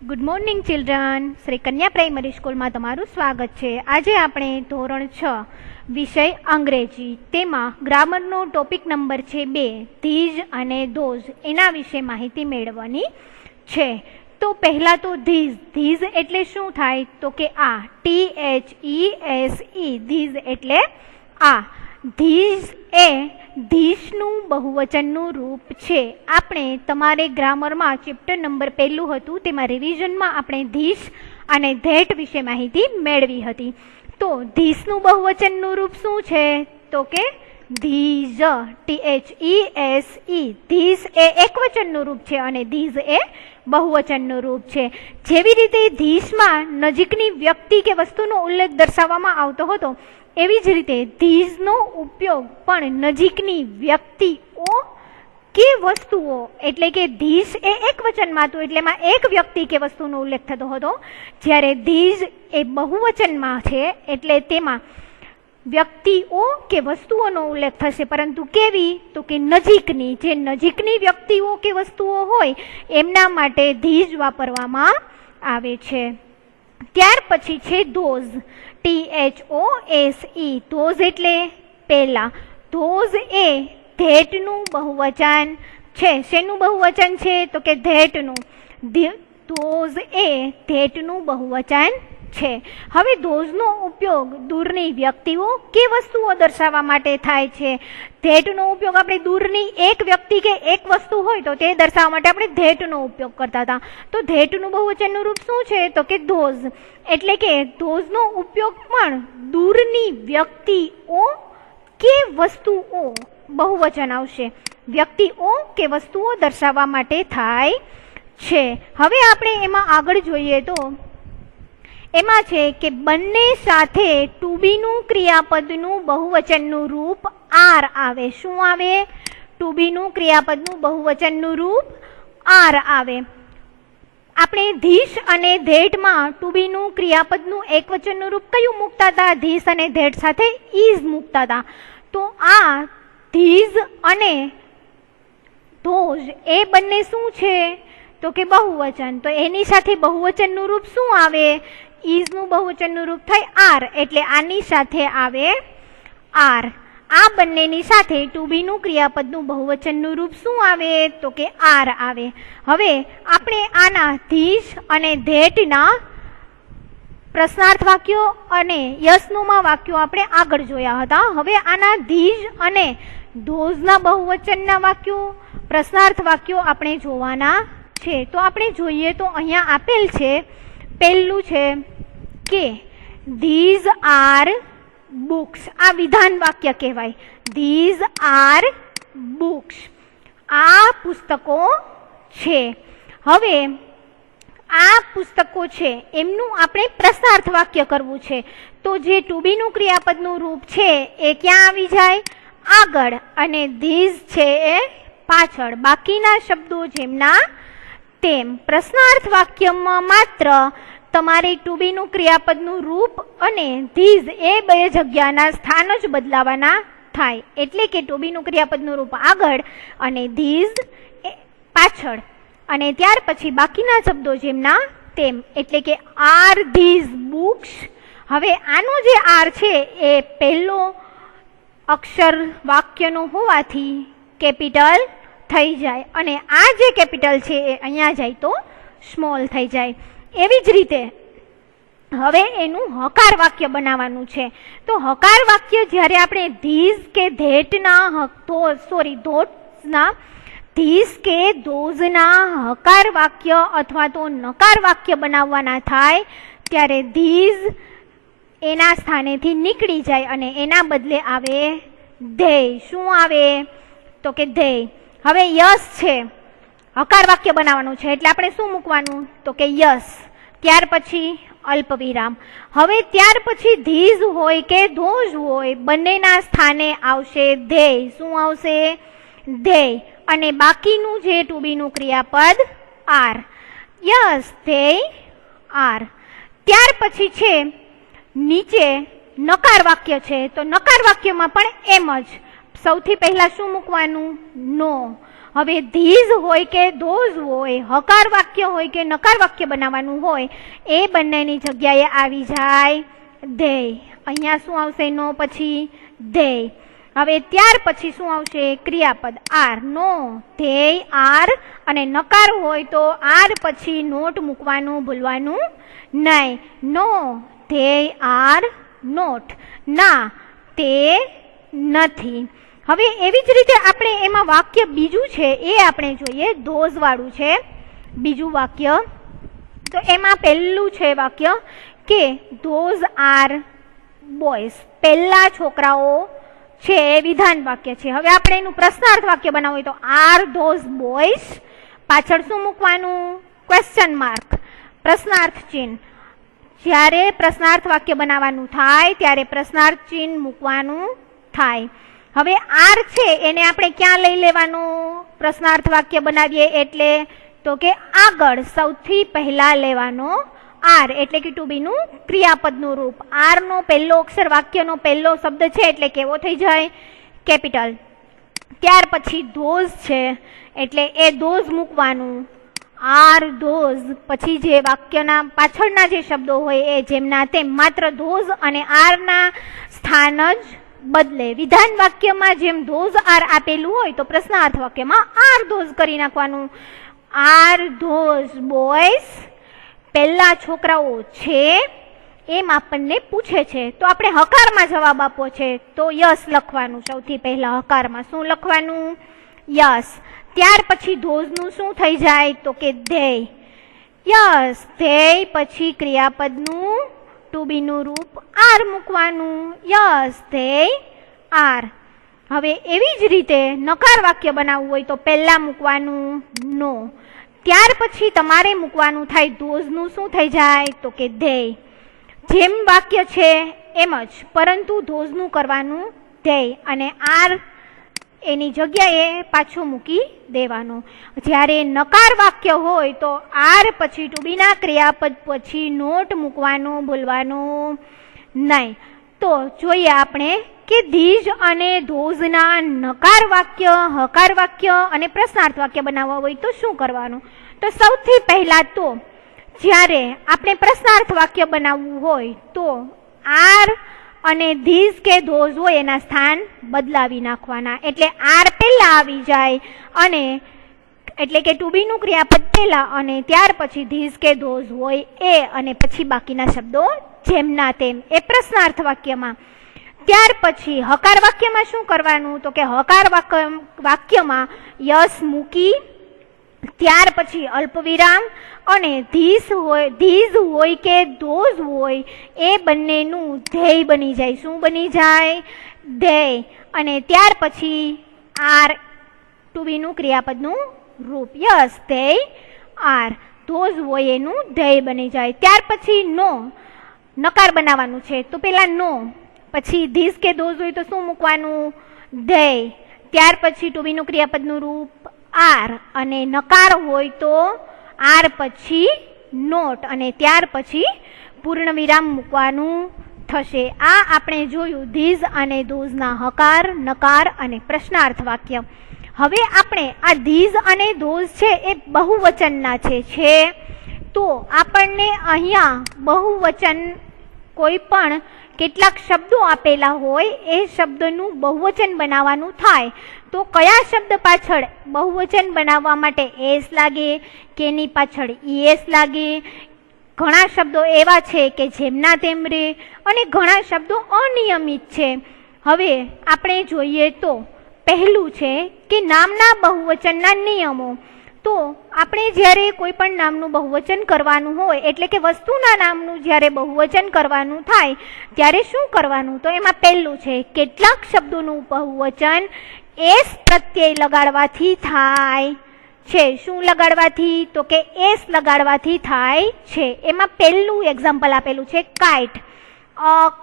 Good morning children. Shri કન્યા primary સ્કૂલમાં તમારું સ્વાગત છે. આજે આપણે ધોરણ 6 વિષય અંગ્રેજી તેમાં ગ્રામરનો ટોપિક નંબર છે 2 ધીઝ અને ધોઝ એના વિશે માહિતી મેળવવાની છે. તો પહેલાં તો ધીઝ એટલે શું થાય તો કે આ THESE ધીઝ એટલે આ. ધીઝ એ ધીશનું બહુવચનનું રૂપ છે. આપણે તમારે ગ્રામરમાં ચેપ્ટર નંબર 1 હતું તેમાં રિવિઝનમાં આપણે ધીશ અને ધેટ વિશે માહિતી મેળવી હતી. તો ધીશનું બહુવચનનું રૂપ શું છે તો કે ધીઝ THESE. ધીશ એ એકવચનનું રૂપ છે અને ધીઝ એ બહુવચનનું રૂપ છે. જેવી રીતે ધીશમાં નજીકની વ્યક્તિ કે વસ્તુનો ઉલ્લેખ દર્શાવવામાં આવતો હતો એવી જ રીતે ધીઝનો ઉપયોગ પણ નજીકની વ્યક્તિઓ કે વસ્તુઓ એટલે કે ધીઝ એ એકવચનમાં હતું એટલે એમાં એક વ્યક્તિ કે વસ્તુનો ઉલ્લેખ થતો હતો, જ્યારે ધીઝ એ બહુવચનમાં છે એટલે તેમાં વ્યક્તિઓ કે વસ્તુઓનો ઉલ્લેખ થશે, પરંતુ કેવી તો કે નજીકની. જે નજીકની વ્યક્તિઓ કે વસ્તુઓ હોય એમના માટે ધીઝ વાપરવામાં આવે છે. ત્યાર પછી છે ધોઝ THOSE. ધોઝ એટલે પહેલા. ધોઝ એ ધેટનું બહુવચન છે. શેનું બહુવચન છે તો કે ધેટનું. ધોઝ એ ધેટનું બહુવચન છે. હવે ધોઝનો ઉપયોગ દૂરની વ્યક્તિઓ કે વસ્તુઓ દર્શાવવા માટે થાય છે. ધેટનો ઉપયોગ આપણે દૂરની એક વ્યક્તિ કે એક વસ્તુ હોય તો તે દર્શાવવા માટે આપણે ધેટનો ઉપયોગ કરતા હતા. તો ધેટનું બહુવચનનું રૂપ શું છે તો કે ધોઝ. એટલે કે ધોઝનો ઉપયોગ પણ દૂરની વ્યક્તિઓ કે વસ્તુઓ બહુવચન આવશે વ્યક્તિઓ કે વસ્તુઓ દર્શાવવા માટે થાય છે. હવે આપણે એમાં આગળ જોઈએ તો એમાં છે કે બંને સાથે ટુ બીનું ક્રિયાપદનું બહુવચનનું રૂપ આર આવે. શું આવે? ટુ બીનું ક્રિયાપદનું બહુવચનનું રૂપ આર આવે. આપણે ધીશ અને ધેટમાં ટુ બીનું ક્રિયાપદનું એકવચનનું રૂપ કયું મૂકતા હતા? ધીશ અને ધેટ સાથે ઇઝ મૂકતા હતા. તો આ ધીઝ અને ધોઝ એ બંને શું છે તો કે બહુવચન. તો એની સાથે બહુવચનનું રૂપ શું આવે? ઇઝનું બહુવચનનું રૂપ થાય આર, એટલે આની સાથે આવે આર. આ બંનેની સાથે ટુ બીનું ક્રિયાપદનું બહુવચનનું રૂપ શું આવે તો કે આર આવે. હવે આપણે આના ધીશ અને ધેટના પ્રશ્નાર્થ વાક્યો અને યસનોમાં વાક્યો આપણે આગળ જોયા હતા. હવે આના ધીશ અને ધોઝના બહુવચનના વાક્યો પ્રશ્નાર્થ વાક્યો આપણે જોવાના છે. તો આપણે જોઈએ તો અહીંયા આપેલ છે. પહેલું છે કે ધીઝ આર બુક્સ. આ વિધાન વાક્ય કહેવાય. These are books. આ પુસ્તકો છે. હવે આ પુસ્તકો છે એમનું આપણે પ્રશ્નાર્થ વાક્ય કરવું છે. તો જે ટુ બીનું ક્રિયાપદનું રૂપ છે એ ક્યાં આવી જાય? આગળ, અને ધીઝ છે એ પાછળ. બાકીના શબ્દો જેમના તેમ. પ્રશ્નાર્થ વાક્યમાં માત્ર તમારે ટુ બીનું ક્રિયાપદનું રૂપ અને ધીઝ એ બે જગ્યાના સ્થાન જ બદલાવાના થાય. એટલે કે ટુ બીનું ક્રિયાપદનું રૂપ આગળ અને ધીઝ પાછળ, અને ત્યાર પછી બાકીના શબ્દો જેમના તેમ. એટલે કે આર ધીઝ બુક્સ. હવે આનો જે આર છે એ પહેલો અક્ષર વાક્યનો હોવાથી કેપિટલ થઈ જાય, અને આ જે કેપિટલ છે એ અહીંયા જાય તો સ્મોલ થઈ જાય. એવી જ રીતે હવે એનું હકાર વાક્ય બનાવવાનું છે. તો હકાર વાક્ય જ્યારે આપણે ધીઝ કે ધેટના ધીઝ કે ધોઝના હકાર વાક્ય અથવા તો નકાર વાક્ય બનાવવાના થાય ત્યારે ધીઝ એના સ્થાનેથી નીકળી જાય અને એના બદલે આવે ધેય. શું આવે તો કે ધેય. હવે યસ છે, હકાર વાક્ય બનાવવાનું છે એટલે આપણે શું મૂકવાનું તો કે યસ. ત્યાર પછી અલ્પ વિરામ. હવે ત્યાર પછી ધીઝ હોય કે ધોઝ હોય બંનેના સ્થાને આવશે ધેય. શું આવશે? ધેય. અને બાકીનું જે ટુ બીનું ક્રિયાપદ આર. Yes they R. ત્યાર પછી છે નીચે નકાર વાક્ય છે. તો નકાર વાક્યમાં પણ એમ જ સૌથી પહેલા શું મૂકવાનું? નો. હવે ધીઝ હોય કે ધોઝ હોય, હકાર વાક્ય હોય કે નકાર વાક્ય બનાવવાનું હોય, એ બંનેની જગ્યાએ આવી જાય ધેય. અહીંયા શું આવશે? નો પછી ધેય. હવે ત્યાર પછી શું આવશે? ક્રિયાપદ આર. No, they, R. અને નકાર હોય તો આર પછી નોટ મૂકવાનું ભૂલવાનું નહીં. નો, ધેય, આર નોટ. ના, તે નથી. હવે એવી જ રીતે આપણે એમાં વાક્ય બીજું છે એ આપણે જોઈએ. ધોઝ વાળું છે બીજું વાક્ય. તો એમાં પહેલું છે વાક્ય કે ધોઝ આર બોયઝ. પહેલા છોકરાઓ છે એ વિધાન વાક્ય છે. હવે આપણે એનું પ્રશ્નાર્થ વાક્ય બનાવવું હોય તો આર ધોઝ બોયઝ, પાછળ શું મૂકવાનું? ક્વેશ્ચન માર્ક, પ્રશ્નાર્થ ચિહ્ન. જ્યારે પ્રશ્નાર્થ વાક્ય બનાવવાનું થાય ત્યારે પ્રશ્નાર્થ ચિહ્ન મૂકવાનું થાય. હવે આર છે એને આપણે ક્યાં લઈ લેવાનું? પ્રશ્નાર્થ વાક્ય બનાવીએ એટલે તો કે આગળ સૌથી પહેલા લેવાનો આર, એટલે કે ટુ બી નું ક્રિયાપદનું રૂપ. આર નો પહેલો અક્ષર વાક્યનો પહેલો શબ્દ છે એટલે કેવો થઈ જાય? કેપિટલ. ત્યાર પછી ધોઝ છે એટલે એ ધોઝ મૂકવાનું. આર ધોઝ પછી જે વાક્યના પાછળના જે શબ્દો હોય એ જેમના તેમ, માત્ર ધોઝ અને આરના સ્થાન જ બદલે. વિધાન વાક્યમાં જેમ ધોઝ આર આપેલું હોય તો પ્રશ્નાર્થ વાક્યમાં આર ધોઝ કરી નાખવાનું. આર ધોઝ બોયઝ, પહેલા છોકરાઓ છે એમ આપણને પૂછે છે તો આપણે હકારમાં જવાબ આપવો છે તો યસ લખવાનું. સૌથી પહેલા હકારમાં શું લખવાનું? યસ. ત્યાર પછી ધોઝનું શું થઈ જાય તો કે ધેય. યસ, ધેય પછી ક્રિયાપદનું ટુ બી નું રૂપ આર મૂકવાનું. Yes, they are. હવે એવી જ રીતે નકાર વાક્ય બનાવવું હોય તો પહેલા મૂકવાનું નો. ત્યાર પછી તમારે મૂકવાનું થાય ધોઝનું શું થઈ જાય તો કે ધેય. જેમ વાક્ય છે એમ જ, પરંતુ ધોઝનું કરવાનું ધેય અને આર એની જગ્યાએ પાછું મૂકી દેવાનું. જ્યારે નકાર વાક્ય હોય તો આર પછી ટુ બી ના ક્રિયાપદ પછી નોટ મૂકવાનું ભૂલવાનું નહીં. તો જોઈએ આપણે કે ધીઝ અને ધોઝના નકાર વાક્ય, હકાર વાક્ય અને પ્રશ્નાર્થ વાક્ય બનાવવા હોય તો શું કરવાનું? તો સૌથી પહેલા તો જ્યારે આપણે પ્રશ્નાર્થ વાક્ય બનાવવું હોય તો આર અને ધીઝ કે ધોઝ હોય એના સ્થાન બદલાવી નાખવાના. એટલે આર પહેલા આવી જાય અને એટલે કે ટુ બી નું ક્રિયાપદ પહેલા અને ત્યાર પછી ધીઝ કે ધોઝ હોય એ અને પછી બાકીના શબ્દો જેમના તેમ, એ પ્રશ્નાર્થ વાક્યમાં. ત્યાર પછી હકાર વાક્યમાં શું કરવાનું? તો કે હકાર વાક્યમાં યસ મૂકી ત્યાર પછી અલ્પવિરામ અને ધીઝ હોય કે ધોઝ હોય એ બંનેનું ધેય બની જાય. શું બની જાય? ધેય. અને ત્યાર પછી આર ટુ બી નું ક્રિયાપદનું રૂપ. Yes, they R. ધોઝ હોય એનું ધેય બની જાય. ત્યાર પછી નો, નકાર બનાવવાનું છે તો પેલા નો, પછી ધીઝ કે ધોઝ હોય તો શું મૂકવાનું? ધેય. ત્યાર પછી ટુ બી નું ક્રિયાપદનું રૂપ આર અને નકાર હોય તો આર પછી નોટ અને ત્યાર પછી પૂર્ણ વિરામ મૂકવાનું થશે. આ આપણે જોયું ધીઝ અને ધોઝના હકાર, નકાર અને પ્રશ્નાર્થ વાક્ય. હવે આપણે આ ધીઝ અને ધોઝ છે એ બહુવચનના છે તો આપણને અહીંયા બહુવચન કોઈ પણ કેટલાક શબ્દો આપેલા હોય એ શબ્દનું બહુવચન બનાવવાનું થાય તો કયા શબ્દ પાછળ બહુવચન બનાવવા માટે એસ લાગે કે એની પાછળ ઈએસ લાગે? ઘણા શબ્દો એવા છે કે જેમના તેમ રે અને ઘણા શબ્દો અનિયમિત છે. હવે આપણે જોઈએ તો પહેલું છે કે નામના બહુવચનના નિયમો. તો આપણે જ્યારે કોઈ પણ નામનું બહુવચન કરવાનું હોય એટલે કે વસ્તુના નામનું જ્યારે બહુવચન કરવાનું થાય ત્યારે શું કરવાનું? તો એમાં પહેલું છે કેટલાક શબ્દોનું બહુવચન એસ પ્રત્યય લગાડવાથી થાય છે. શું લગાડવાથી? તો કે એસ લગાડવાથી થાય છે. એમાં પહેલું એક્ઝામ્પલ આપેલું છે કાઇટ.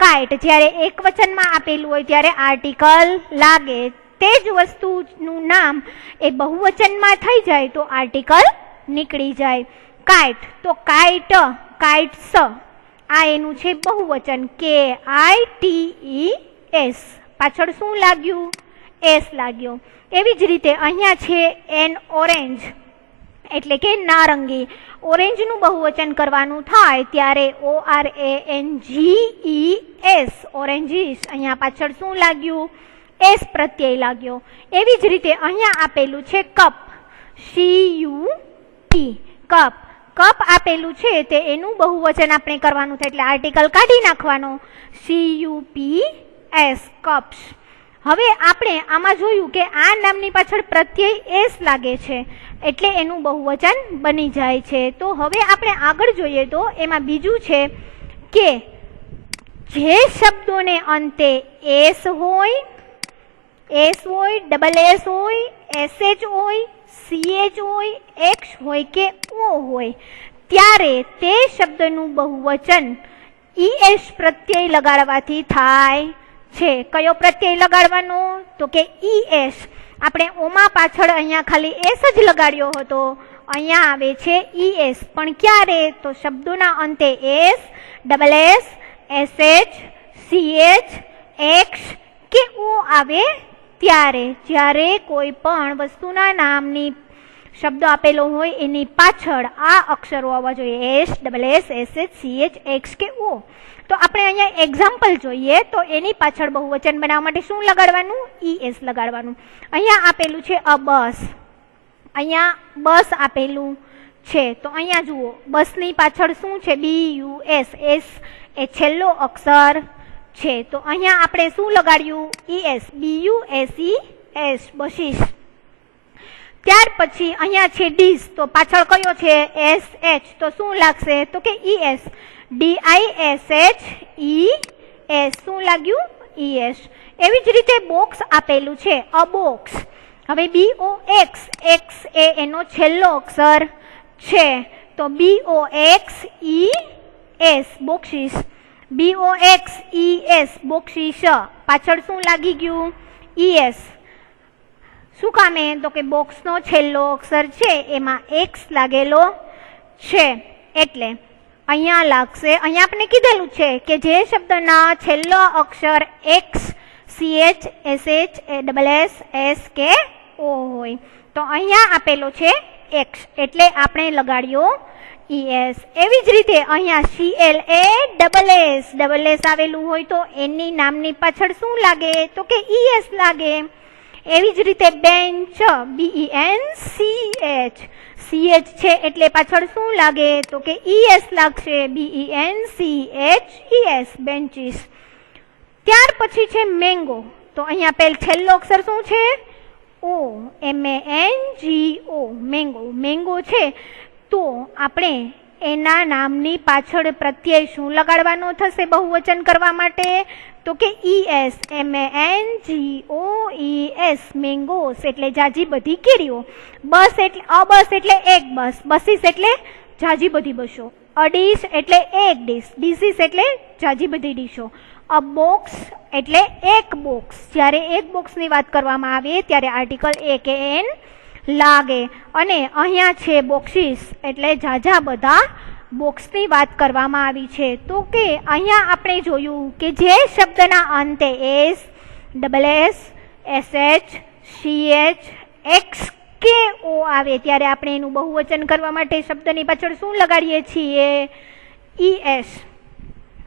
કાઇટ જ્યારે એક વચનમાં આપેલું હોય ત્યારે આર્ટિકલ લાગે. તે જ વસ્તુનું નામ એ બહુવચનમાં થઈ જાય તો આર્ટિકલ નીકળી જાય. કાઇટ તો કાઇટ, કાઇટ્સ આ એનું છે બહુવચન KITES. પાછળ શું લાગ્યું? એસ લાગ્યો. એવી જ રીતે અહીંયા છે એન ઓરેન્જ એટલે કે નારંગી. ઓરેન્જનું બહુવચન કરવાનું થાય ત્યારે ORANGES ઓરેન્જીસ. અહીંયા પાછળ શું લાગ્યું? એસ પ્રત્યય લાગ્યો. એવી જ રીતે અહીંયા આપેલું છે કપ, CUP કપ. કપ આપેલું છે તે એનું બહુવચન આપણે કરવાનું થાય એટલે આર્ટિકલ કાઢી નાખવાનો, CUPS કપ્સ. હવે આપણે આમાં જોયું કે આ નામની પાછળ પ્રત્યય એસ લાગે છે એટલે એનું બહુવચન બની જાય છે. તો હવે આપણે આગળ જોઈએ તો એમાં બીજું છે કે જે શબ્દોને અંતે એસ હોય, ડબલ એસ હોય, SH હોય, CH હોય, X હોય કે O હોય ત્યારે તે શબ્દનું બહુવચન ES પ્રત્યય લગાડવાથી થાય છે. કયો પ્રત્યય લગાડવાનો? તો કે ES. આપણે ઓમાં પાછળ અહીંયા ખાલી એસ જ લગાડ્યો હતો, અહીંયા આવે છે ES. પણ ક્યારે? તો શબ્દોના અંતે S, double S, SH, CH, X કે O આવે ત્યારે. જ્યારે કોઈ પણ વસ્તુના નામની શબ્દ આપેલો હોય એની પાછળ આ અક્ષરો આવવા જોઈએ, S, double S, SH, CH, X કે O. તો આપણે અહીંયા એક્ઝામ્પલ જોઈએ તો એની પાછળ બહુવચન બનાવવા માટે શું લગાડવાનું? ES લગાડવાનું. અહીંયા આપેલું છે અ બસ, અહીંયા બસ આપેલું છે તો અહીંયા જુઓ બસની પાછળ શું છે? BUS. એસ એ છેલ્લો અક્ષર છે તો અહીંયા આપણે શું લગાડ્યું? ES, BUSES buses. ત્યાર પછી અહીંયા છે ડીશ તો પાછળ કયો છે? SH તો શું લાગશે? તો કે ES. DISHES શું લાગ્યું? ES. એવી જ રીતે બોક્સ આપેલું છે અ બોક્સ. હવે BOX, X એ એનો છેલ્લો અક્ષર છે તો BOXES બોક્સીસ. BOXES બોક્સીસ પાછળ શું લાગી ગયું? ES. શું કામે? તો કે બોક્સનો છેલ્લો અક્ષર છે એમાં X લાગેલો છે એટલે અહીંયા લાગશે. અહીંયા આપણે કીધેલું છે કે જે શબ્દના છેલ્લો અક્ષર X, CH, SH, double S, S કે O હોય તો અહીંયા આપેલો છે X એટલે આપણે લગાડ્યો ES. એવી જ રીતે અહીંયા CLA, ડબલ એસ આવેલું હોય તો એની નામની પાછળ શું લાગે? તો કે ES લાગે. એવી જ રીતે બેન્ચ, BENCH, CH છે એટલે પાછળ શું લાગે? તો કે ES લાગશે, BENCHES બેન્ચીસ. ત્યાર પછી છે મેંગો તો અહીંયા છેલ્લો અક્ષર શું છે? O, MANGO mango. મેંગો છે તો આપણે એના નામની પાછળ પ્રત્યય શું લગાડવાનો થશે બહુવચન કરવા માટે? તો કે ES, MANGOES મેંગોસ એટલે જાજી બધી કેરીઓ. બસ એટલે અબસ એટલે એક બસ, બસીસ એટલે જાજી બધી બસો. અડીશ એટલે એક ડીશ, ડીસીસ એટલે જાજી બધી ડીશો. અ બોક્સ એટલે એક બોક્સ. જ્યારે એક બોક્સની વાત કરવામાં આવે ત્યારે આર્ટિકલ AKN લાગે અને અહીંયા છે બોક્સીસ એટલે જાજા બધા બોક્સની વાત કરવામાં આવી છે. તો કે અહીંયા આપણે જોયું કે જે શબ્દના અંતે S, double S, SH, CH, X કે O આવે ત્યારે આપણે એનું બહુવચન કરવા માટે શબ્દની પાછળ શું લગાડીએ છીએ? ES.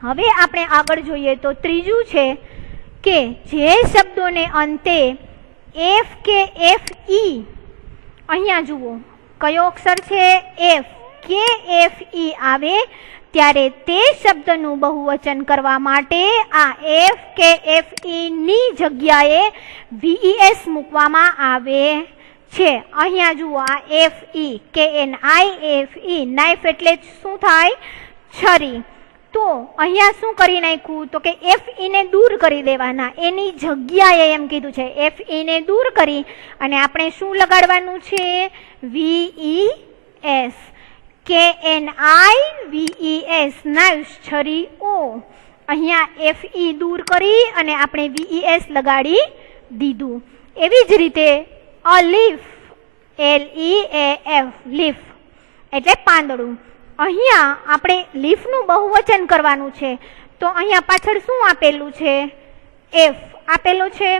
હવે આપણે આગળ જોઈએ તો ત્રીજું છે કે જે શબ્દોને અંતે F કે FE, અહીંયા જુઓ કયો અક્ષર છે? F કે FE આવે ત્યારે તે શબ્દનું બહુવચન કરવા માટે આ F કે FE ની જગ્યાએ VES મૂકવામાં આવે છે. અહીંયા જુઓ આ FE, KNIFE, નાઇફ એટલે શું થાય? છરી. તો અહીંયા શું કરી નાખ્યું? તો કે FE ને દૂર કરી દેવાના, એની જગ્યાએ એમ કીધું છે FE ને દૂર કરી અને આપણે શું લગાડવાનું છે? VES. KNIVES નાઇફ, છરી, O. અહીંયા FE દૂર કરી અને આપણે VES લગાડી દીધું. એવી જ રીતે અ લીફ, LEAF લીફ એટલે પાંદડું. અહીંયા આપણે લીફનું બહુવચન કરવાનું છે તો અહીંયા પાછળ શું આપેલું છે? F આપેલો છે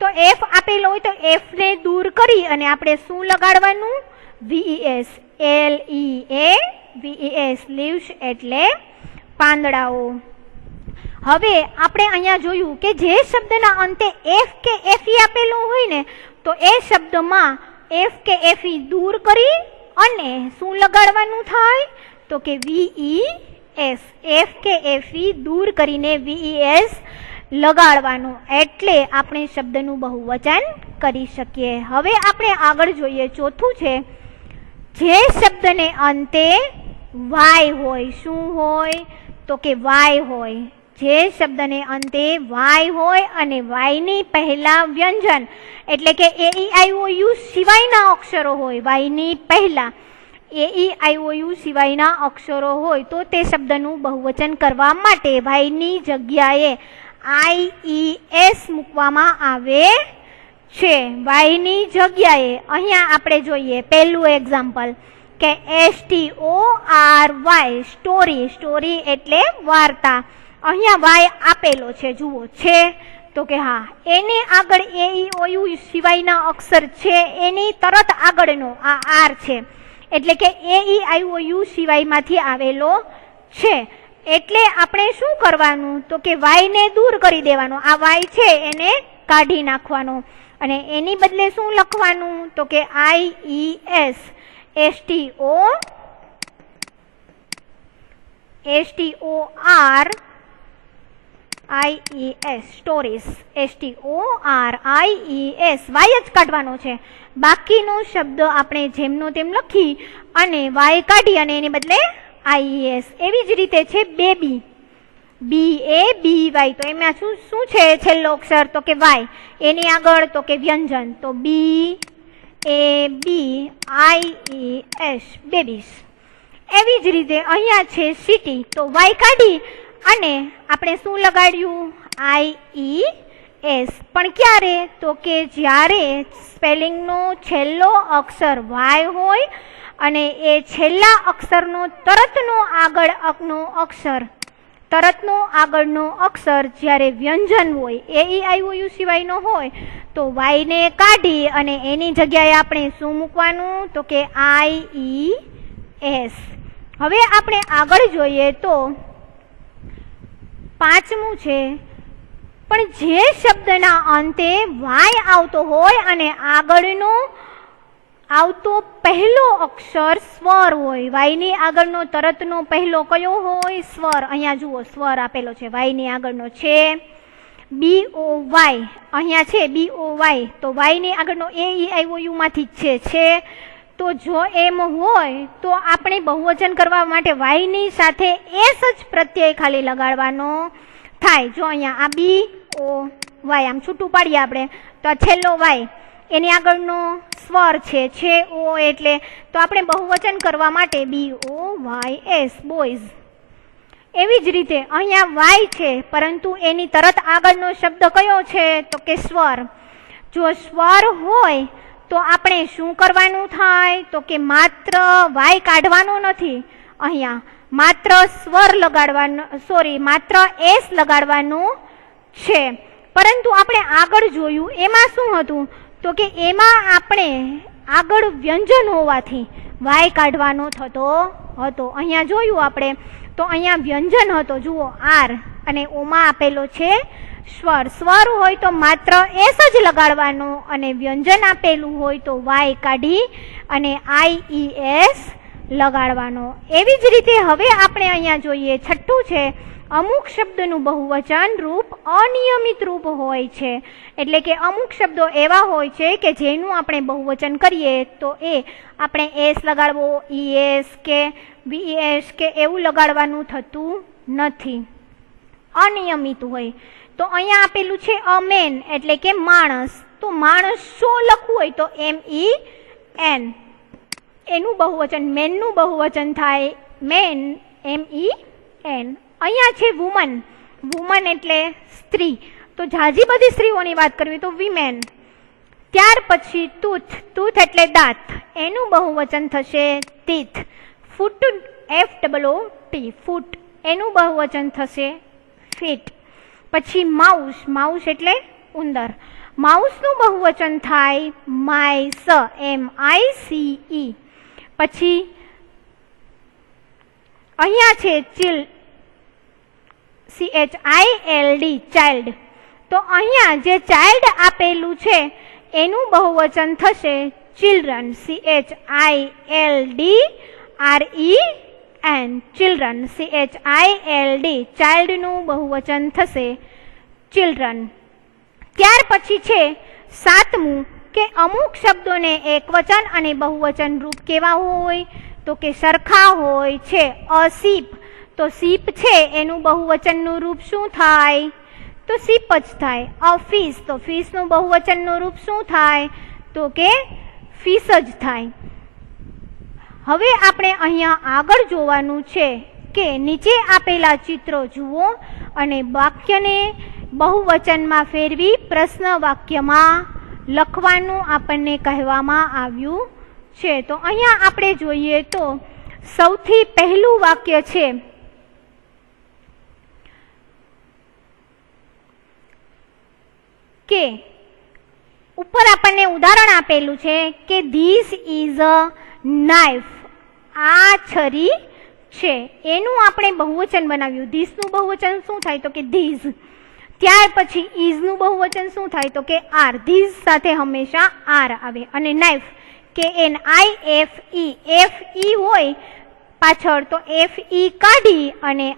તો એફ આપેલો હોય તો એફ ને દૂર કરી અને આપણે શું લગાડવાનું? VES. LEAVES લીવ્સ એટલે પાંદડાઓ. હવે આપણે અહીંયા જોયું કે જે શબ્દના અંતે એફ કે એફઈ આપેલું હોય ને તો એ શબ્દમાં એફ કે એફઈ દૂર કરી અને શું લગાડવાનું થાય? તો કે VES. એફ કે એફઈ દૂર કરીને VES લગાડવાનું, એટલે આપણે શબ્દનું બહુવચન કરી શકીએ. હવે આપણે આગળ જોઈએ. ચોથું છે, જે શબ્દને અંતે વાય હોય. શું હોય? તો કે વાય હોય. જે શબ્દને અંતે વાય હોય અને વાયની પહેલા વ્યંજન એટલે કે AEIOU સિવાયના અક્ષરો હોય. વાયની પહેલા AEIOU સિવાયના અક્ષરો હોય તો તે શબ્દનું બહુવચન કરવા માટે વાયની જગ્યાએ IES મૂકવામાં આવે છે. વાયની જગ્યાએ અહીંયા આપણે જોઈએ પહેલું એક્ઝામ્પલ કે STORY સ્ટોરી. સ્ટોરી એટલે વાર્તા. અહીંયા વાય આપેલો છે, જુઓ છે તો કે હા. એની આગળ AEOU સિવાયના અક્ષર છે, એની તરત આગળનો આ આર છે એટલે કે AEIOU સિવાયમાંથી આવેલો છે. એટલે આપણે શું કરવાનું? તો કે વાય ને દૂર કરી દેવાનો. આ વાય છે એને કાઢી નાખવાનો અને એની બદલે શું લખવાનું? તો કે IES. STORIES stories. STORIES Y જ કાઢવાનો છે. બાકીનો શબ્દ આપણે જેમનો તેમ લખી અને વાય કાઢી અને એની બદલે IES. એવી જ રીતે છે બેબી. BABY. તો એમાં શું છે છેલ્લો અક્ષર? તો કે વાય. એની આગળ તો કે વ્યંજન તો BABIES બેબીસ. એવી જ રીતે અહીંયા છે સિટી તો વાય કાઢી અને આપણે શું લગાડ્યું? IES. પણ ક્યારે? તો કે જ્યારે સ્પેલિંગનો છેલ્લો અક્ષર વાય હોય અને એ છેલ્લા અક્ષરનો તરતનો આગળનો અક્ષર જ્યારે વ્યંજન હોય, AEIOU સિવાયનો હોય તો વાયને કાઢી અને એની જગ્યાએ આપણે શું મૂકવાનું? તો કે IES. હવે આપણે આગળ જોઈએ તો પાંચમું છે, પણ જે શબ્દના અંતે વાય આવતો હોય અને આગળનો આવતો પહેલો અક્ષર સ્વર હોય. વાયની આગળનો તરતનો પહેલો કયો હોય? સ્વર. અહીંયા જુઓ સ્વર આપેલો છે. વાયની આગળનો છે BOY. અહીંયા છે BOY તો વાયની આગળનો AEIOU માંથી જ છે. તો જો એમ હોય તો આપણે બહુવચન કરવા માટે વાયની સાથે એસ જ પ્રત્યય ખાલી લગાડવાનો થાય. જો અહીંયા આ BOY આમ છૂટું પાડીએ આપણે તો આ છેલ્લો વાય એની આગળનો સ્વર છે ઓ એટલે તો આપણે બહુવચન કરવા માટે BOYS બોયઝ. એવી જ રીતે અહીંયા વાય છે પરંતુ એની તરત આગળનો શબ્દ કયો છે? તો કે સ્વર. જો સ્વર હોય તો આપણે શું કરવાનું થાય? તો કે માત્ર વાય કાઢવાનો નથી, અહીંયા માત્ર સ્વર લગાડવાનો માત્ર એસ લગાડવાનું છે. પરંતુ આપણે આગળ જોયું એમાં શું હતું? તો કે એમાં આપણે આગળ વ્યંજન હોવાથી વાય કાઢવાનો થતો હતો. અહીંયા જોયું આપણે તો અહીંયા વ્યંજન હતો, જુઓ આર અને ઓમાં આપેલો છે સ્વર. સ્વર હોય તો માત્ર એસ જ લગાડવાનો અને વ્યંજન આપેલું હોય તો વાય કાઢી અને IES લગાડવાનો. એવી જ રીતે હવે આપણે અહીંયા જોઈએ છઠ્ઠું છે, અમુક શબ્દનું બહુવચન રૂપ અનિયમિત રૂપ હોય છે. એટલે કે અમુક શબ્દો એવા હોય છે કે જેનું આપણે બહુવચન કરીએ તો એ આપણે એસ લગાડવો, ES કે VES કે એવું લગાડવાનું થતું નથી, અનિયમિત હોય. તો અહીંયા આપેલું છે અ મેન એટલે કે માણસ. તો માણસ શું લખવું હોય તો MEN. એનું બહુવચન મેનનું બહુવચન થાય મેન MEN. અહીંયા છે વુમન. વુમન એટલે સ્ત્રી. તો ઝાઝી બધી સ્ત્રીઓની વાત કરવી તો વિમેન. ત્યાર પછી ટૂથ. ટૂથ એટલે દાંત. એનું બહુવચન થશે ટીથ. ફૂટ FOOT ફૂટ. એનું બહુવચન થશે ફીટ. પછી માઉસ. માઉસ એટલે ઉંદર. માઉસનું બહુવચન થાય માઇસ, MICE. પછી અહીંયા છે CHILD, ચાઇલ્ડ. તો અહીંયા જે ચાઇલ્ડ આપેલું છે એનું બહુવચન થશે ચિલ્ડ્રન, CHILDREN, ચિલ્ડ્રન, CHILD, ચાઇલ્ડનું બહુવચન થશે ચિલ્ડ્રન. ત્યાર પછી છે સાતમું કે અમુક શબ્દોને એકવચન અને બહુવચન રૂપ કેવા હોય તો કે સરખા હોય છે. અસીપ, તો સીપ છે એનું બહુવચનનું રૂપ શું થાય તો સીપ જ થાય. ફીસ, તો ફીસનું બહુવચનનું રૂપ શું થાય તો કે ફીસ જ થાય. હવે આપણે અહીંયા આગળ જોવાનું છે કે નીચે આપેલા ચિત્રો જુઓ અને વાક્યને બહુવચનમાં ફેરવી પ્રશ્ન વાક્યમાં લખવાનું આપણને કહેવામાં આવ્યું છે. તો અહીંયા આપણે જોઈએ તો સૌથી પહેલું વાક્ય છે કે ઉપર આપણને ઉદાહરણ આપેલું છે કે ધીસ ઇઝ અ નાઇફ, આ છરી છે. એનું આપણે બહુવચન બનાવ્યું. ધીસનું બહુવચન શું થાય તો કે ધીઝ. ત્યાર પછી ઇઝનું બહુવચન શું થાય તો કે આર. ધીઝ સાથે હંમેશા આર આવે. અને નાઇફ KNIFE, FE હોય પાછળ તો FE કાઢી અને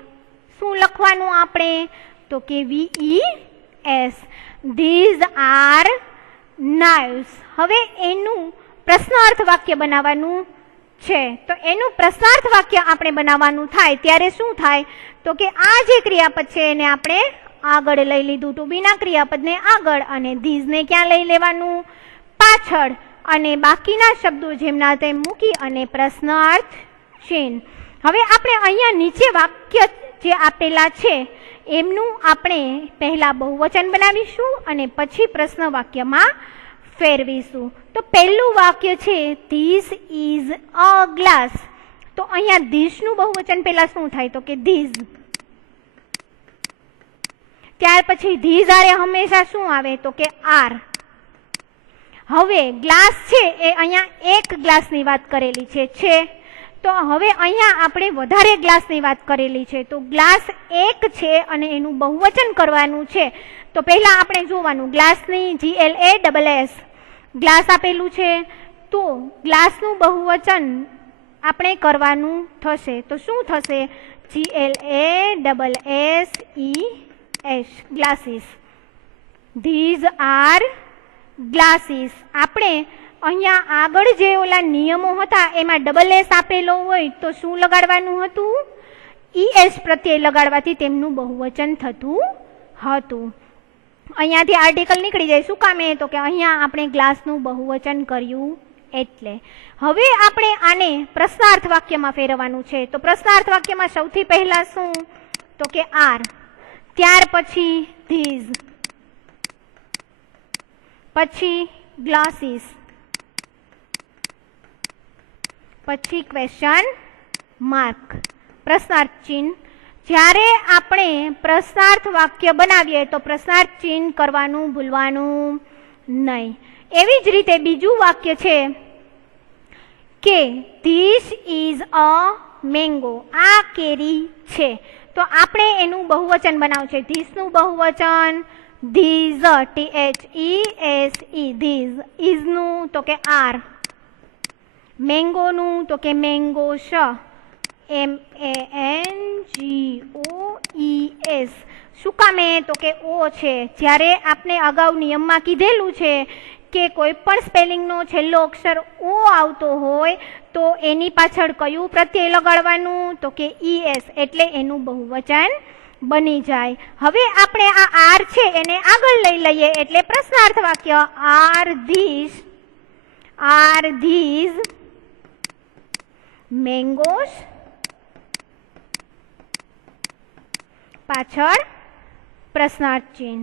શું લખવાનું આપણે તો કે VES. These are knives. હવે એનું પ્રશ્નાર્થ વાક્ય બનાવવાનું છે. તો એનું પ્રશ્નાર્થ વાક્ય આપણે બનાવવાનું થાય ત્યારે શું થાય તો કે આ જે ક્રિયાપદ છે એને આપણે આગળ લઈ લીધું, ટુ બીના ક્રિયાપદને આગળ, અને ધીઝને ક્યાં લઈ લેવાનું પાછળ, અને બાકીના શબ્દો જેમના તેમ મૂકી અને પ્રશ્નાર્થ ચિહ્ન. હવે આપણે અહીંયા નીચે વાક્ય જે આપેલા છે એમનું આપણે પહેલા બહુવચન બનાવીશું અને પછી પ્રશ્ન વાક્યમાં ફેરવીશું. તો પહેલું વાક્ય છે ધીસ ઇઝ અ ગ્લાસ. તો અહીંયા ધીસનું બહુવચન પહેલા શું થાય તો કે ધીઝ. ત્યાર પછી ધીઝ આરે હંમેશા શું આવે તો કે આર. હવે ગ્લાસ છે એ અહીંયા એક ગ્લાસની વાત કરેલી છે. તો હવે અહીંયા આપણે વધારે ગ્લાસની વાત કરેલી છે. તો ગ્લાસ એક છે અને એનું બહુવચન કરવાનું છે. તો પહેલા આપણે જોવાનું ગ્લાસની GLASS, ગ્લાસ આપેલું છે તો ગ્લાસનું બહુવચન આપણે કરવાનું થશે. તો શું થશે GLASSES, glasses. These are glasses. આપણે અહીંયા આગળ જે ઓલા નિયમો હતા એમાં SS આપેલો હોય તો શું લગાડવાનું હતું ES પ્રત્યય લગાડવાથી તેમનું બહુવચન થતું હતું. અહીંયાથી આર્ટિકલ નીકળી જાય. શું કામે તો કે અહીંયા આપણે ગ્લાસનું બહુવચન કર્યું એટલે. હવે આપણે આને પ્રશ્નાર્થ વાક્યમાં ફેરવવાનું છે. તો પ્રશ્નાર્થ વાક્યમાં સૌથી પહેલા શું તો કે આર, ત્યાર પછી ધીઝ, પછી ગ્લાસીસ, પછી ક્વેશ્ચન માર્ક, પ્રશ્નાર્થ ચિહ્ન. જ્યારે આપણે પ્રશ્નાર્થ વાક્ય બનાવીએ તો પ્રશ્નાર્થ ચિહ્ન કરવાનું ભૂલવાનું નહીં. એવી જ રીતે બીજું વાક્ય છે કે ધીસ ઇઝ અ મેંગો, આ કેરી છે. તો આપણે એનું બહુવચન બનાવવું છે. ધીસનું બહુવચન ધીઝ, THESE, ધીઝ. ઇઝનું તો કે આર. મેંગોનું તો કે મેંગોસ, MANGOES. શું કામે તો કે ઓ છે. જ્યારે આપણે અગાઉ નિયમમાં કીધેલું છે કે કોઈ પણ સ્પેલિંગનો છેલ્લો અક્ષર ઓ આવતો હોય તો એની પાછળ કયું પ્રત્યય લગાડવાનું તો કે ES, એટલે એનું બહુવચન બની જાય. હવે આપણે આ આર છે એને આગળ લઈ લઈએ એટલે પ્રશ્નાર્થ વાક્ય આર ધીઝ મેંગોસ, પાછળ પ્રશ્નાર્થ ચિહ્ન.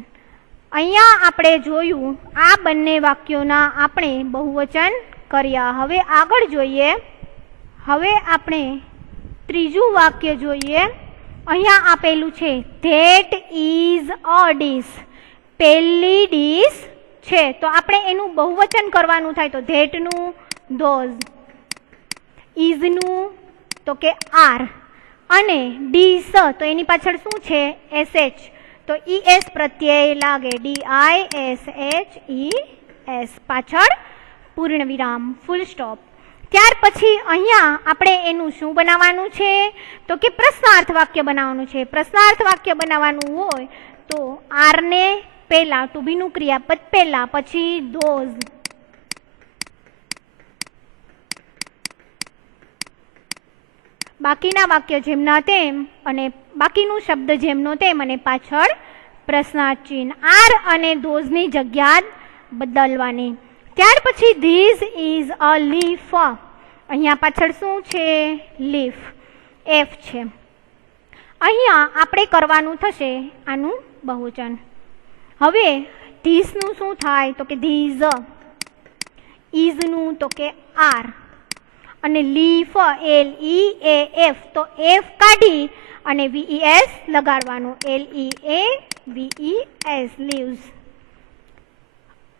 અહીંયા આપણે જોયું આ બંને વાક્યોના આપણે બહુવચન કર્યા. હવે આગળ જોઈએ. હવે આપણે ત્રીજું વાક્ય જોઈએ. અહીંયા આપેલું છે ધેટ ઇઝ અ ડીશ. પહેલી ડીશ છે તો આપણે એનું બહુવચન કરવાનું થાય તો ધેટનું ધોઝ, ઇઝનું તો કે આર, અને ડીસ તો એની પાછળ શું છે એસએચ તો ઈએસ પ્રત્યય લાગે DISHES પાછળ પૂર્ણ વિરામ ફૂલ સ્ટોપ. ત્યાર પછી અહીંયા આપણે એનું શું બનાવવાનું છે તો કે પ્રશ્નાર્થ વાક્ય બનાવવાનું છે. પ્રશ્નાર્થ વાક્ય બનાવવાનું હોય તો આરને પહેલા ટુ બીનું ક્રિયાપદ પહેલા પછી ધોઝ, બાકીના વાક્ય જેમના તેમ અને બાકીનું શબ્દ જેમનો તેમ અને પાછળ પ્રશ્નાર્થ ચિહ્ન. આર અને ધોઝની જગ્યા બદલવાની. ત્યાર પછી ધીસ ઇઝ અ લીફ, અહીંયા પાછળ શું છે લીફ એફ છે. અહીંયા આપણે કરવાનું થશે આનું બહુવચન. હવે ધીસનું શું થાય તો કે ધીઝ, ઇઝનું તો કે આર, અને લીફ LEAF તો એફ કાઢી અને VES લગાડવાનું LEAVES લીવ્સ.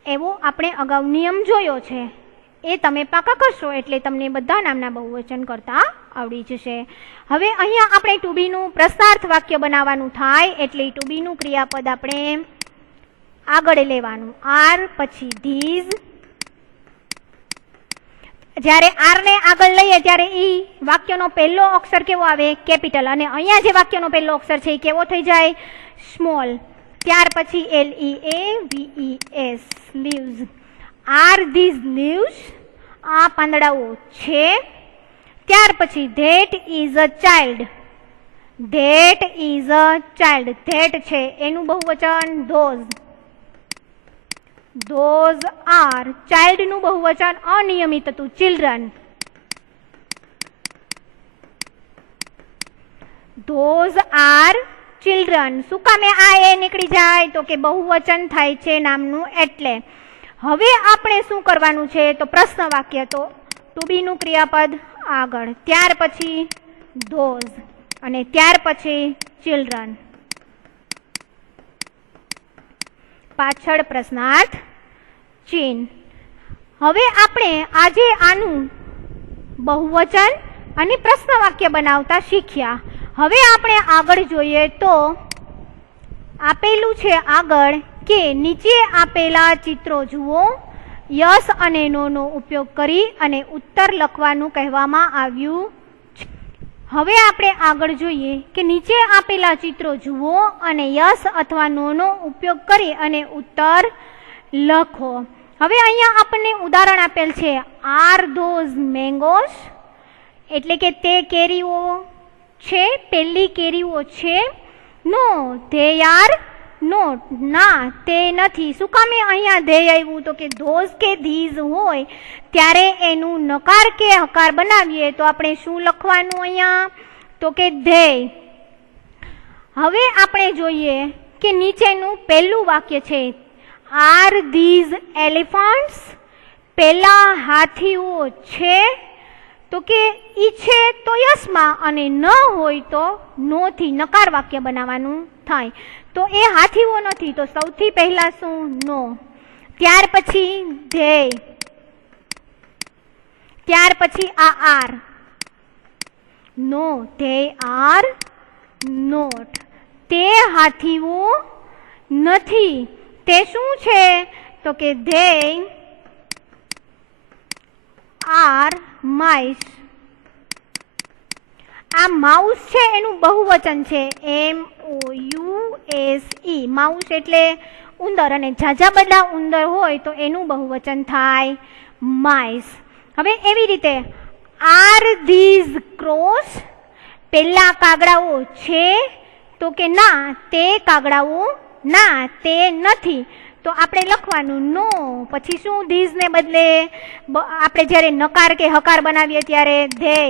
એવો આપણે અગાઉ નિયમ જોયો છે, એ તમે પાકા કરશો એટલે તમને બધા નામના બહુવચન કરતા આવડી જશે. હવે અહીંયા આપણે ટુ બીનું પ્રશ્નાર્થ વાક્ય બનાવવાનું થાય એટલે ટુ બીનું ક્રિયાપદ આપણે આગળ લેવાનું આર પછી ધીઝ. જ્યારે આર ને આગળ લઈએ ત્યારે ઈ વાક્યનો પહેલો અક્ષર કેવો આવે કેપિટલ, અને અહીંયા જે વાક્યનો પહેલો અક્ષર છે એ કેવો થઈ જાય સ્મોલ. ત્યાર પછી LEAVES leaves. Are these leaves આ પાંદડાઓ છે. ત્યાર પછી that is a child, that is a child that છે એનું બહુવચન ધોઝ, ધોઝ આર. ચાઇલ્ડનું બહુવચન અનિયમિત હતું ચિલ્ડ્રન, ધોઝ આર ચિલ્ડ્રન. શું કામે આ એ નીકળી જાય તો કે બહુવચન થાય છે નામનું એટલે. હવે આપણે શું કરવાનું છે તો પ્રશ્ન વાક્ય તો ટુ બીનું ક્રિયાપદ આગળ, ત્યાર પછી ધોઝ અને ત્યાર પછી ચિલ્ડ્રન, પાછળ પ્રશ્નાર્થ ચિહ્ન. હવે આપણે આજે આનું બહુવચન અને પ્રશ્ન વાક્ય બનાવતા શીખ્યા. હવે આપણે આગળ જોઈએ તો આપેલું છે આગળ કે નીચે આપેલા ચિત્રો જુઓ, યસ અને નો નો ઉપયોગ કરી અને ઉત્તર લખવાનું કહેવામાં આવ્યું છે. હવે આપણે આગળ જોઈએ કે નીચે આપેલા ચિત્રો જુઓ અને યસ અથવા નો નો ઉપયોગ કરી અને ઉત્તર લખો. હવે અહીંયા આપણને ઉદાહરણ આપેલ છે આર ધોઝ મેંગોસ, એટલે કે તે કેરીઓ છે, પેલી કેરીઓ છે. નો ધે આર નોટ ના તે નથી. શું કામે અહીંયા ધે આવ્યું તો કે ધોઝ કે ધીઝ હોય ત્યારે એનું નકાર કે હકાર બનાવીએ તો આપણે શું લખવાનું અહીંયા તો કે ધે. હવે આપણે જોઈએ કે નીચેનું પહેલું વાક્ય છે આર ધીઝ એલિફન્ટ્સ, પેલા હાથીઓ છે તો કે ઈ છે તો યસમાં અને ન હોય તો નો થી નકાર વાક્ય બનાવવાનું થાય. તો એ હાથીઓ નથી તો સૌથી પહેલા શું નો, ત્યાર પછી ધે, ત્યાર પછી આ are, no they are not તે હાથીઓ નથી. તે શું છે તો કે ધે આર માઇસ. આ માઉસ છે એનું બહુવચન છે MOUSE, માઉસ એટલે ઉંદર, અને ઝાઝા બધા ઉંદર હોય તો એનું બહુવચન થાય માઇસ. હવે એવી રીતે આર ધીઝ ક્રોસ, પેલા કાગડાઓ છે તો કે ના તે કાગડાઓ ના તે નથી. તો આપણે લખવાનું નો પછી શું ધીઝ ને બદલે આપણે જ્યારે નકાર કે હકાર બનાવીએ ત્યારે ધે.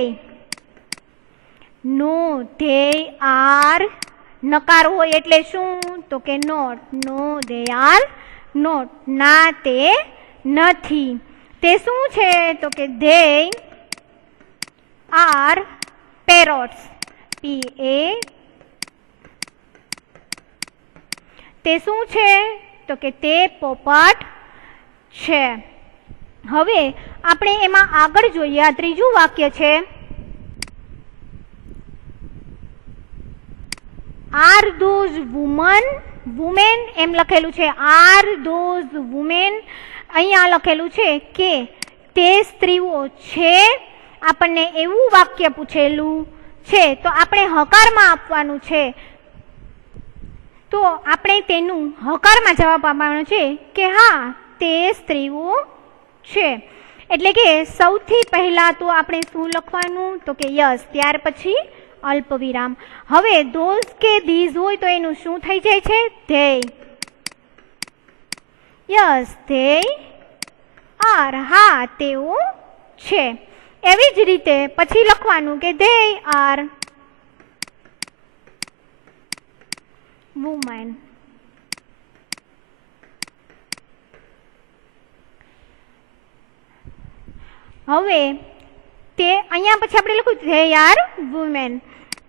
નો ધે આર નકાર હોય એટલે શું તો કે not, no they are not ના તે નથી. તે શું છે તો કે ધે આર પેરોટ્સ, PA. તે શું છે તો કે તે પોપટ છે. હવે આપણે એમાં આગળ જોઈએ. આ ત્રીજું વાક્ય છે. આર ધોઝ વુમેન એમ લખેલું છે. Are those women. અહીંયા લખેલું છે કે તે સ્ત્રીઓ છે. આપણને એવું વાક્ય પૂછેલું છે તો આપણે હકારમાં આપવાનું છે. તો આપણે તેનું હકારમાં જવાબ આપવાનો છે કે હા તે સ્ત્રીઓ છે. એટલે કે સૌથી પહેલા તો આપણે શું લખવાનું તો કે યસ, ત્યાર પછી અલ્પ વિરામ. હવે ધોઝ કે ધીઝ હોય તો એનું શું થઈ જાય છે? ધેય. Yes they are. હા તેઓ છે. એવી જ રીતે પછી લખવાનું કે ધેય આર વુમેન. હવે તે અહીંયા પછી આપણે લખ્યું ધે આર વુમેન.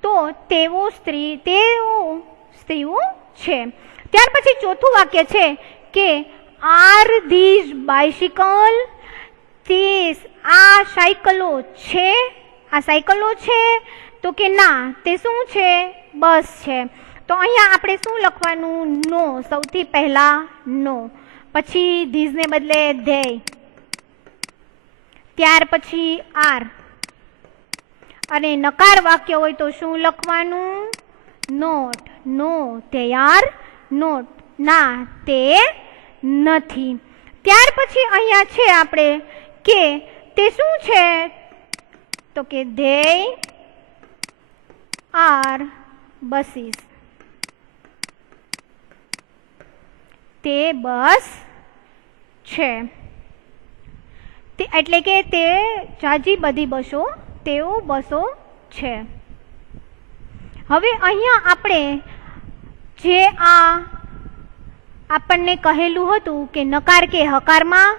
તો તેઓ સ્ત્રીઓ છે. ત્યાર પછી ચોથું વાક્ય છે કે આર ધીઝ બાઇસિકલ. આ સાયકલો છે. આ સાયકલો છે તો કે ના તે શું છે? બસ છે. તો અહીંયા આપણે શું લખવાનું? નો. સૌથી પહેલા નો, પછી ધીઝને બદલે ધેય, ત્યાર પછી આર. અને નકાર વાક્ય હોય તો શું લખવાનું? નોટ. નો તે આર નોટ. ના તે નથી. ત્યાર પછી અહીંયા છે આપણે કે તે શું છે તો કે ધેય આર બસીસ. તે બસ છે. એટલે કે તે જાજી બધી બસો, તેઓ બસો છે. હવે અહીંયા આપણે જે આપણને કહેલું હતું કે નકાર કે હકારમાં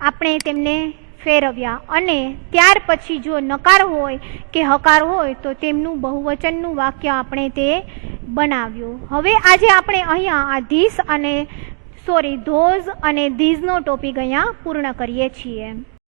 આપણે તેમને ફેરવ્યા અને ત્યાર પછી જો નકાર હોય કે હકાર હોય તો તેમનું બહુવચનનું વાક્ય આપણે તે બનાવ્યું. હવે આજે આપણે અહીંયા આ ધીઝ અને ધોઝ અને ધીઝનો ટોપિક અહીંયા પૂર્ણ કરીએ છીએ.